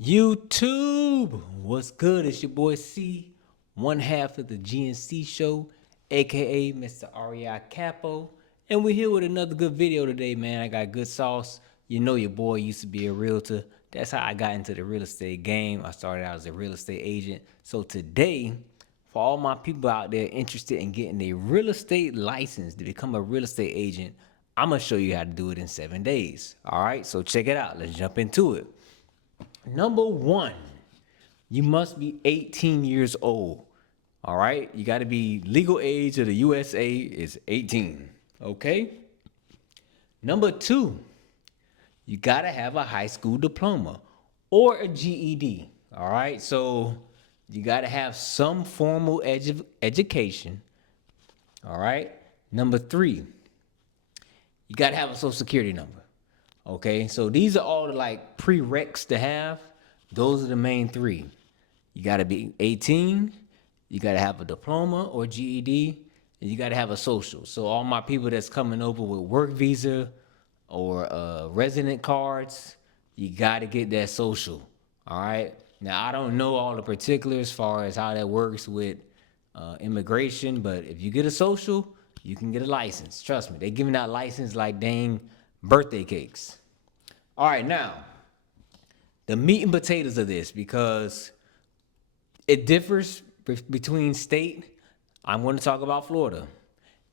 YouTube, what's good? It's your boy C, one half of the GNC show, aka Mr. REI Capo. And we're here with another good video today, man. I got good sauce. You know your boy used to be a realtor. That's how I got into the real estate game. I started out as a real estate agent. So today, for all my people out there interested in getting a real estate license to become a real estate agent, I'm gonna show you how to do it in 7 days. All right, so check it out. Let's jump into it. Number one, you must be 18 years old. All right, you got to be legal age of the USA is 18. Okay. Number two, you got to have a high school diploma or a GED. All right, so you got to have some formal education. All right. Number three, you got to have a social security number. Okay, so these are all the like prereqs to have. Those are the main three. You got to be 18, you got to have a diploma or GED, and you got to have a social. So all my people that's coming over with work visa or resident cards, you got to get that social. All right. Now I don't know all the particulars as far as how that works with immigration, but if you get a social, you can get a license. Trust me, they giving out license like dang birthday cakes. All right, now the meat and potatoes of this, because it differs between state. I'm going to talk about Florida.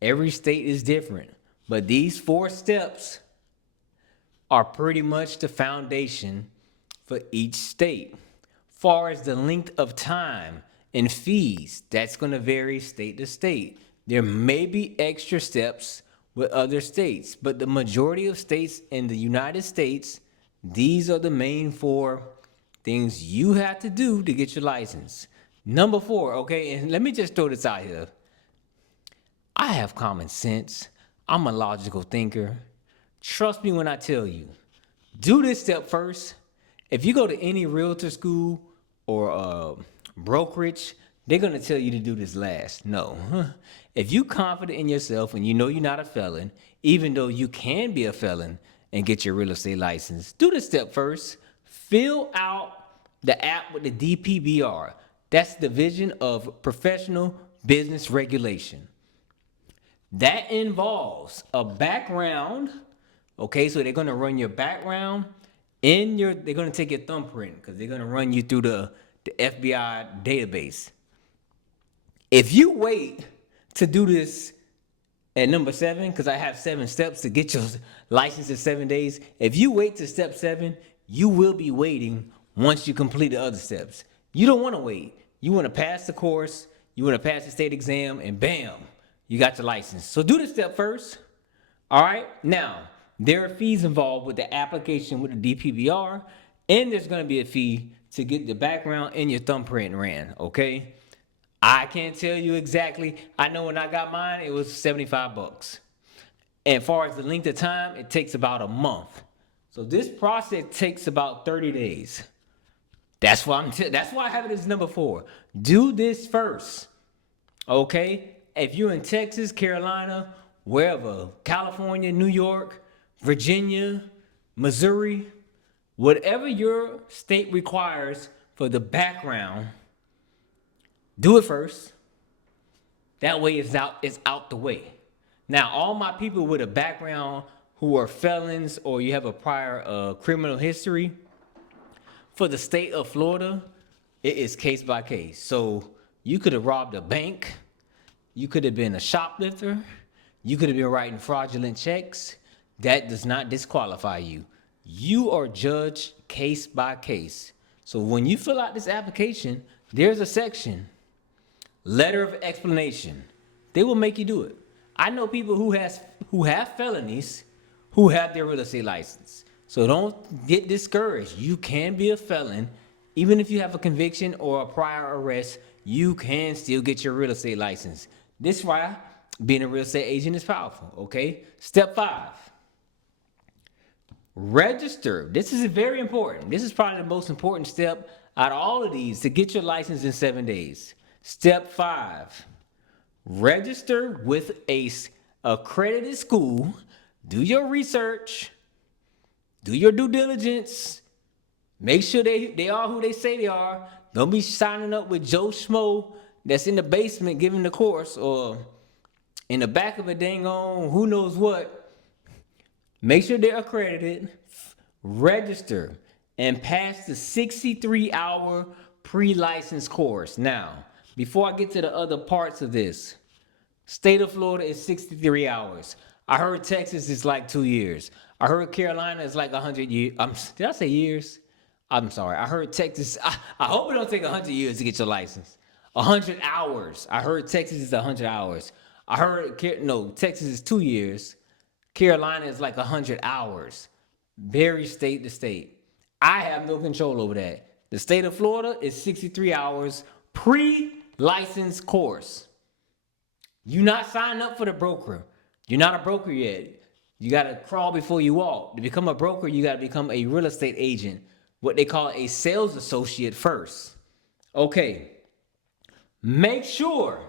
Every state is different, but these 4 steps are pretty much the foundation for each state. Far as the length of time and fees, that's going to vary state to state. There may be extra steps with other states, but the majority of states in the United States, these are the main 4 things you have to do to get your license. Number 4, okay, and let me just throw this out here. I have common sense. I'm a logical thinker. Trust me when I tell you, do this step first. If you go to any realtor school or brokerage, they're gonna tell you to do this last. No. If you confident in yourself and you know you're not a felon, even though you can be a felon and get your real estate license, do this step first. Fill out the app with the DPBR. That's Division of Professional Business Regulation. That involves a background. Okay, so they're gonna run your background they're gonna take your thumbprint because they're gonna run you through the FBI database. If you wait to do this at number 7, because I have 7 steps to get your license in 7 days, if you wait to step 7, you will be waiting once you complete the other steps. You don't want to wait. You want to pass the course, you want to pass the state exam, and bam, you got your license. So do this step first. All right. Now, there are fees involved with the application with the DPBR, and there's going to be a fee to get the background and your thumbprint ran. Okay. I can't tell you exactly. I know when I got mine, it was $75. And as far as the length of time, it takes about a month. So this process takes about 30 days. That's why that's why I have it as number 4. Do this first. Okay? If you're in Texas, Carolina, wherever, California, New York, Virginia, Missouri, whatever your state requires for the background, do it first. That way it's out the way. Now, all my people with a background who are felons or you have a prior criminal history, for the state of Florida, it is case by case. So you could have robbed a bank, you could have been a shoplifter, you could have been writing fraudulent checks. That does not disqualify you. You are judged case by case. So when you fill out this application, there's a section, letter of explanation. They will make you do it. I know people who have felonies who have their real estate license. So don't get discouraged. You can be a felon. Even if you have a conviction or a prior arrest, you can still get your real estate license. This is why being a real estate agent is powerful, okay? Step 5, register. This is very important. This is probably the most important step out of all of these to get your license in 7 days. Step 5, register with a accredited school. Do your research. Do your due diligence. Make sure they are who they say they are. Don't be signing up with Joe Schmo that's in the basement giving the course or in the back of a dang on who knows what. Make sure they're accredited, register, and pass the 63-hour pre-license course. Now, before I get to the other parts of this, state of Florida is 63 hours. I heard Texas is like 2 years. I heard Carolina is like 100 years. Did I say years? I'm sorry. I heard Texas. I hope it don't take 100 years to get your license. 100 hours. I heard Texas is 100 hours. I heard no, Texas is 2 years. Carolina is like 100 hours. Varies state to state. I have no control over that. The state of Florida is 63 hours pre-license course. You not signed up for the broker. You're not a broker yet. You got to crawl before you walk. To become a broker, you got to become a real estate agent, what they call a sales associate first. Okay. Make sure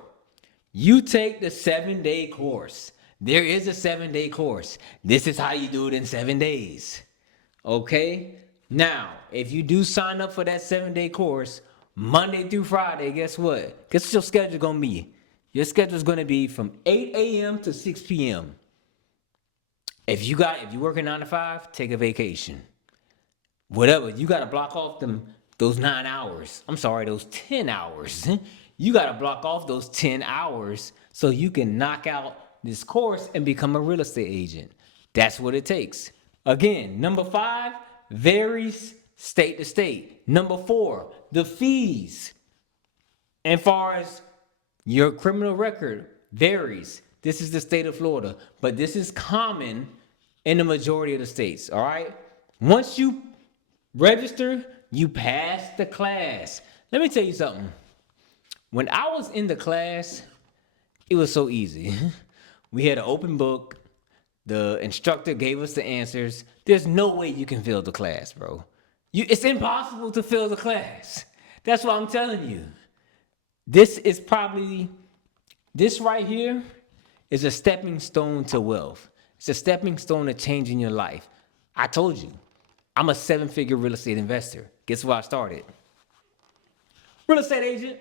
you take the 7-day course. There is a 7-day course. This is how you do it in 7 days. Okay? Now, if you do sign up for that 7-day course, Monday through Friday, guess what? Guess what your schedule going to be? Your schedule is going to be from 8 a.m. to 6 p.m. If you working 9 to 5, take a vacation. Whatever, you got to block off those 9 hours. I'm sorry, those 10 hours. You got to block off those 10 hours so you can knock out this course and become a real estate agent. That's what it takes. Again, number 5 varies state to state. Number 4, the fees. As far as your criminal record varies. This is the state of Florida, but this is common in the majority of the states, all right? Once you register, you pass the class. Let me tell you something. When I was in the class, it was so easy. We had an open book. The instructor gave us the answers. There's no way you can fail the class, bro. It's impossible to fail the class. That's what I'm telling you. This right here is a stepping stone to wealth. It's a stepping stone to changing your life. I told you, I'm a 7-figure real estate investor. Guess where I started? Real estate agent.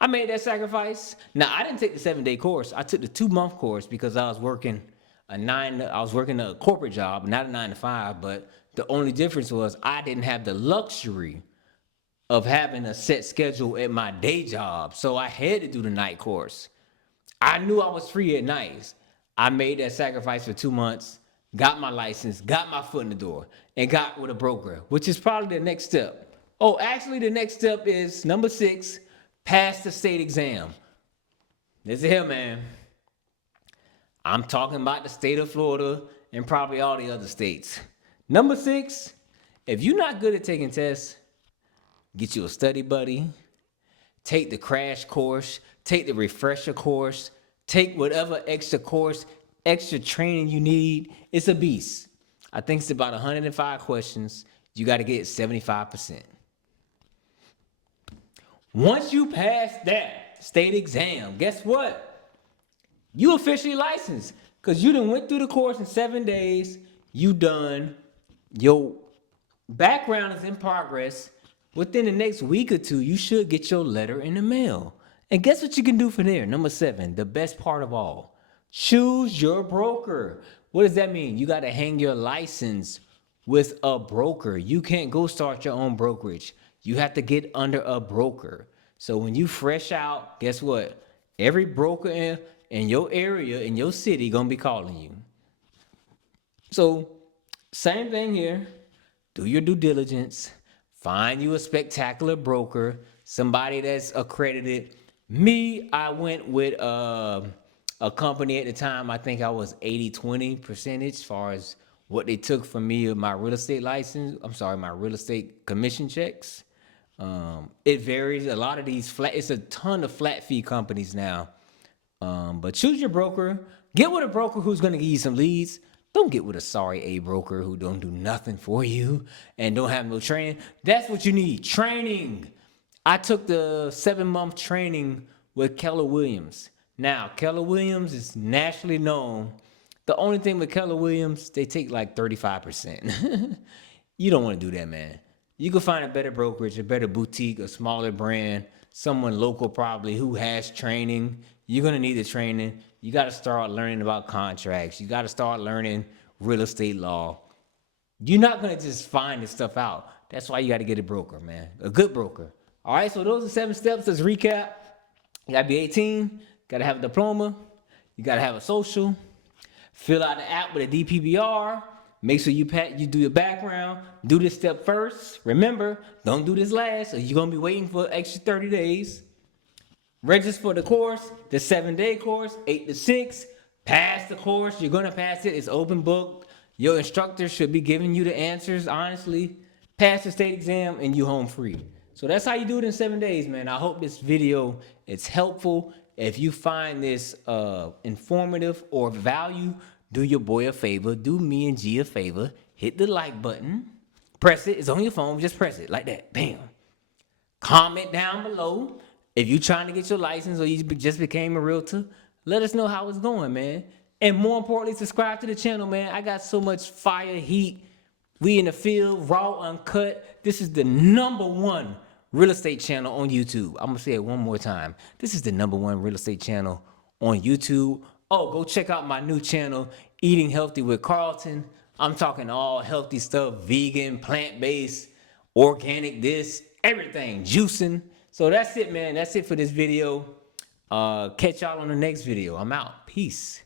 I made that sacrifice. Now, I didn't take the 7-day course. I took the 2-month course because I was working a corporate job, not a 9 to 5, but the only difference was I didn't have the luxury of having a set schedule at my day job. So I had to do the night course. I knew I was free at nights. I made that sacrifice for 2 months, got my license, got my foot in the door, and got with a broker, which is probably the next step. Oh, actually, the next step is number 6, pass the state exam. Listen here, man. I'm talking about the state of Florida and probably all the other states. Number 6, if you're not good at taking tests, get you a study buddy, take the crash course, take the refresher course, take whatever extra course, extra training you need. It's a beast. I think it's about 105 questions. You got to get 75%. Once you pass that state exam, guess what? You officially licensed because you done went through the course in 7 days. You done. Your background is in progress. Within the next week or 2, you should get your letter in the mail. And guess what you can do from there? Number 7, the best part of all. Choose your broker. What does that mean? You got to hang your license with a broker. You can't go start your own brokerage. You have to get under a broker. So when you fresh out, guess what? Every broker in your area, in your city, going to be calling you. So same thing here. Do your due diligence. Find you a spectacular broker, somebody that's accredited. Me, I went with a company at the time. I think I was 80-20 percentage as far as what they took from me of my real estate license. I'm sorry, my real estate commission checks. It varies. A lot of these it's a ton of flat fee companies now. But choose your broker. Get with a broker who's going to give you some leads. Don't get with a sorry A broker who don't do nothing for you and don't have no training. That's what you need, training. I took the 7-month training with Keller Williams. Now, Keller Williams is nationally known. The only thing with Keller Williams, they take like 35%. You don't want to do that, man. You can find a better brokerage, a better boutique, a smaller brand, someone local probably who has training. You're gonna need the training. You got to start learning about contracts. You got to start learning real estate law. You're not gonna just find this stuff out. That's why you got to get a broker, man, a good broker. All right, so those are 7 steps. Let's recap. You gotta be 18. Gotta have a diploma. You gotta have a social. Fill out the app with a DPBR. Make sure you do your background. Do this step first. Remember, don't do this last, or you're gonna be waiting for an extra 30 days. Register for the course, the 7-day course, 8 to 6. Pass the course. You're gonna pass it. It's open book. Your instructor should be giving you the answers, honestly. Pass the state exam and you home free. So that's how you do it in 7 days, man. I hope this video is helpful. If you find this informative or value, do your boy a favor. Do me and G a favor. Hit the like button. Press it. It's on your phone. Just press it like that. Bam. Comment down below. If you're trying to get your license or you just became a realtor, let us know how it's going, man. And more importantly, subscribe to the channel, man. I got so much fire, heat. We in the field, raw, uncut. This is the #1 real estate channel on YouTube. I'm going to say it one more time. This is the #1 real estate channel on YouTube. Oh, go check out my new channel, Eating Healthy with Carlton. I'm talking all healthy stuff, vegan, plant-based, organic, this, everything, juicing. So that's it, man. That's it for this video. Catch y'all on the next video. I'm out. Peace.